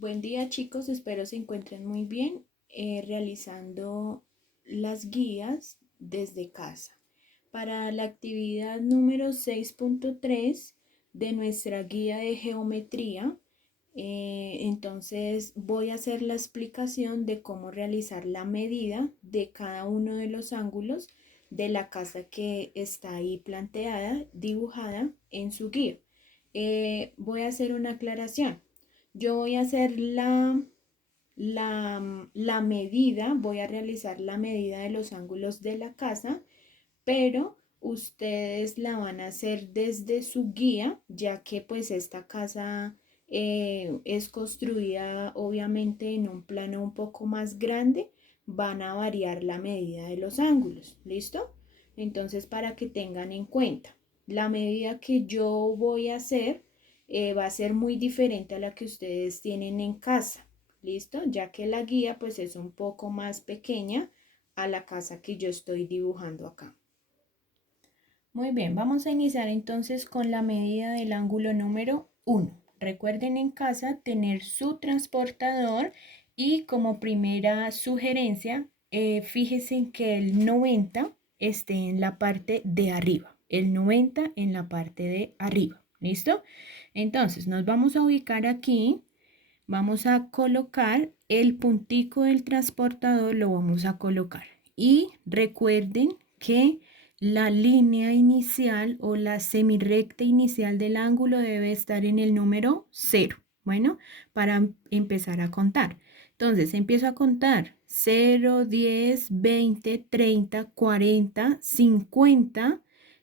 Buen día chicos, espero se encuentren muy bien realizando las guías desde casa. Para la actividad número 6.3 de nuestra guía de geometría, entonces voy a hacer la explicación de cómo realizar la medida de cada uno de los ángulos de la casa que está ahí planteada, dibujada en su guía. Voy a hacer una aclaración. Yo voy a hacer la medida, voy a realizar la medida de los ángulos de la casa, pero ustedes la van a hacer desde su guía, ya que pues esta casa es construida obviamente en un plano un poco más grande, van a variar la medida de los ángulos, ¿listo? Entonces para que tengan en cuenta, la medida que yo voy a hacer va a ser muy diferente a la que ustedes tienen en casa, ¿listo? Ya que la guía pues es un poco más pequeña a la casa que yo estoy dibujando acá. Muy bien, vamos a iniciar entonces con la medida del ángulo número 1. Recuerden en casa tener su transportador y como primera sugerencia, fíjense en que el 90 esté en la parte de arriba. El 90 en la parte de arriba. ¿Listo? Entonces nos vamos a ubicar aquí. Vamos a colocar el puntico del transportador, lo vamos a colocar. Y recuerden que la línea inicial o la semirrecta inicial del ángulo debe estar en el número 0. Bueno, para empezar a contar. Entonces, empiezo a contar 0, 10, 20, 30, 40, 50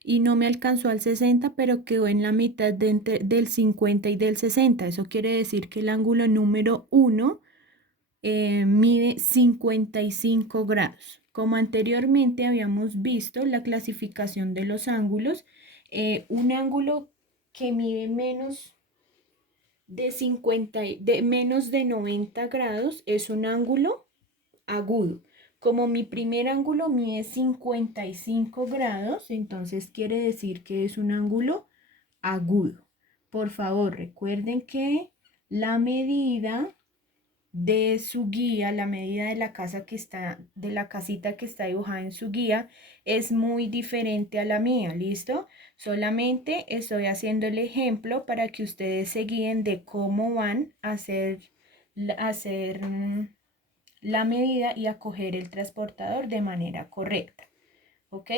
y no me alcanzó al 60, pero quedó en la mitad del 50 y del 60. Eso quiere decir que el ángulo número 1 mide 55 grados. Como anteriormente habíamos visto la clasificación de los ángulos, un ángulo que mide menos de 90 grados es un ángulo agudo. Como mi primer ángulo mide 55 grados, entonces quiere decir que es un ángulo agudo. Por favor, recuerden que la medida de su guía, la medida de la casa que está, de la casita que está dibujada en su guía, es muy diferente a la mía, ¿listo? Solamente estoy haciendo el ejemplo para que ustedes se guíen de cómo van a hacer la medida y a coger el transportador de manera correcta. ¿Ok?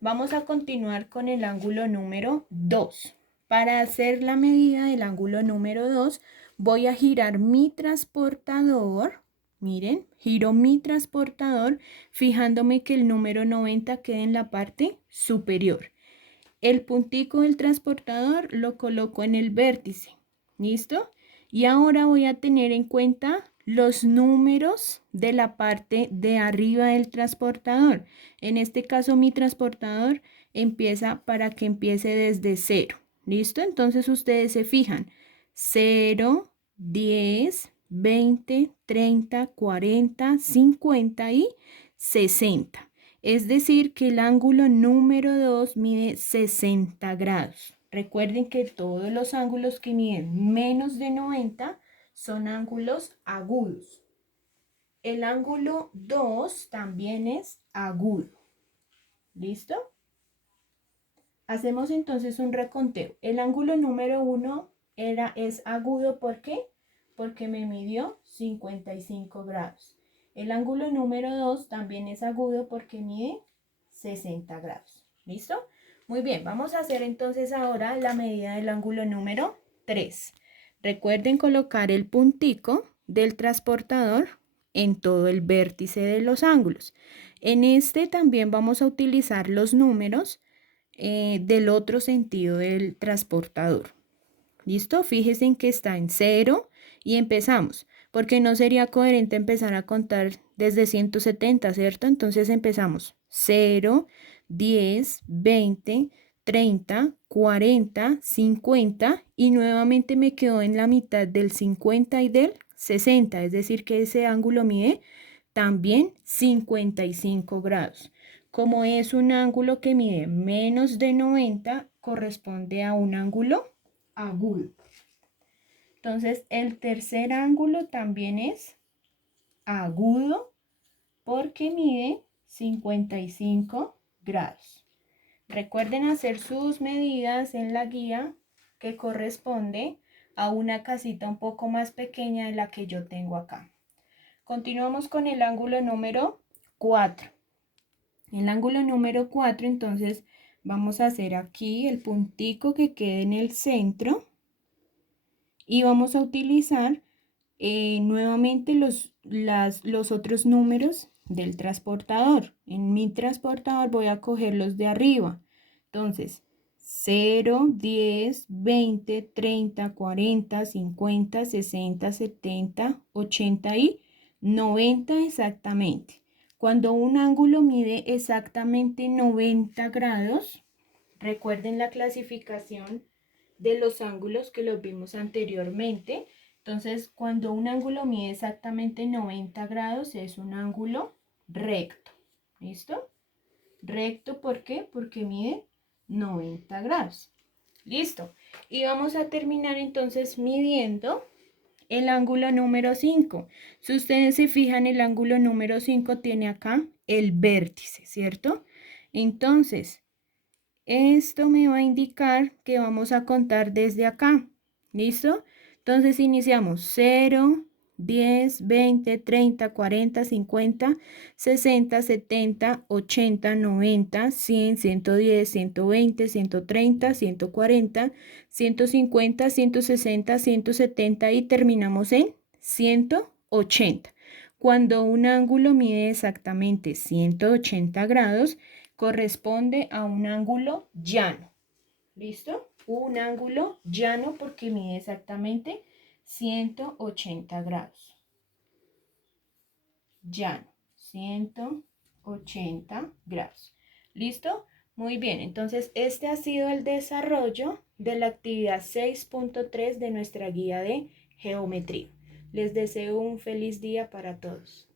Vamos a continuar con el ángulo número 2. Para hacer la medida del ángulo número 2, voy a girar mi transportador. Miren, giro mi transportador fijándome que el número 90 quede en la parte superior. El puntico del transportador lo coloco en el vértice. ¿Listo? Y ahora voy a tener en cuenta los números de la parte de arriba del transportador. En este caso mi transportador empieza para que empiece desde 0. ¿Listo? Entonces ustedes se fijan. 0, 10, 20, 30, 40, 50 y 60. Es decir, que el ángulo número 2 mide 60 grados. Recuerden que todos los ángulos que miden menos de 90 son ángulos agudos. El ángulo 2 también es agudo. ¿Listo? Hacemos entonces un reconteo. El ángulo número 1 es agudo, ¿por qué? Porque me midió 55 grados. El ángulo número 2 también es agudo porque mide 60 grados. ¿Listo? Muy bien, vamos a hacer entonces ahora la medida del ángulo número 3. Recuerden colocar el puntico del transportador en todo el vértice de los ángulos. En este también vamos a utilizar los números del otro sentido del transportador. ¿Listo? Fíjense en que está en 0 y empezamos, porque no sería coherente empezar a contar desde 170, ¿cierto? Entonces empezamos 0, 10, 20, 30, 40, 50 y nuevamente me quedo en la mitad del 50 y del 60, es decir que ese ángulo mide también 55 grados. Como es un ángulo que mide menos de 90, corresponde a un ángulo agudo. Entonces el tercer ángulo también es agudo porque mide 55 grados. Recuerden hacer sus medidas en la guía que corresponde a una casita un poco más pequeña de la que yo tengo acá. Continuamos con el ángulo número 4. El ángulo número 4, entonces vamos a hacer aquí el puntico que quede en el centro y vamos a utilizar nuevamente los otros números del transportador. En mi transportador voy a coger los de arriba. Entonces, 0, 10, 20, 30, 40, 50, 60, 70, 80 y 90 exactamente. Cuando un ángulo mide exactamente 90 grados, recuerden la clasificación de los ángulos que los vimos anteriormente. Entonces, cuando un ángulo mide exactamente 90 grados, es un ángulo recto. ¿Listo? Recto, ¿por qué? Porque mide 90 grados. Listo. Y vamos a terminar entonces midiendo el ángulo número 5. Si ustedes se fijan, el ángulo número 5 tiene acá el vértice, ¿cierto? Entonces, esto me va a indicar que vamos a contar desde acá. ¿Listo? Entonces iniciamos 0, 10, 20, 30, 40, 50, 60, 70, 80, 90, 100, 110, 120, 130, 140, 150, 160, 170 y terminamos en 180. Cuando un ángulo mide exactamente 180 grados, corresponde a un ángulo llano. ¿Listo? Un ángulo llano porque mide exactamente 180 grados. Llano, 180 grados. ¿Listo? Muy bien, entonces este ha sido el desarrollo de la actividad 6.3 de nuestra guía de geometría. Les deseo un feliz día para todos.